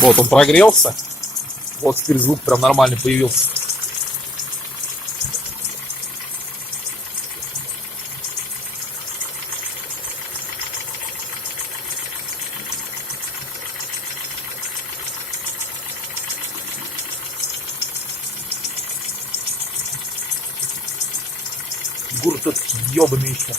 Вот он прогрелся. Вот теперь звук прям нормальный появился. Гур тут ебаный еще.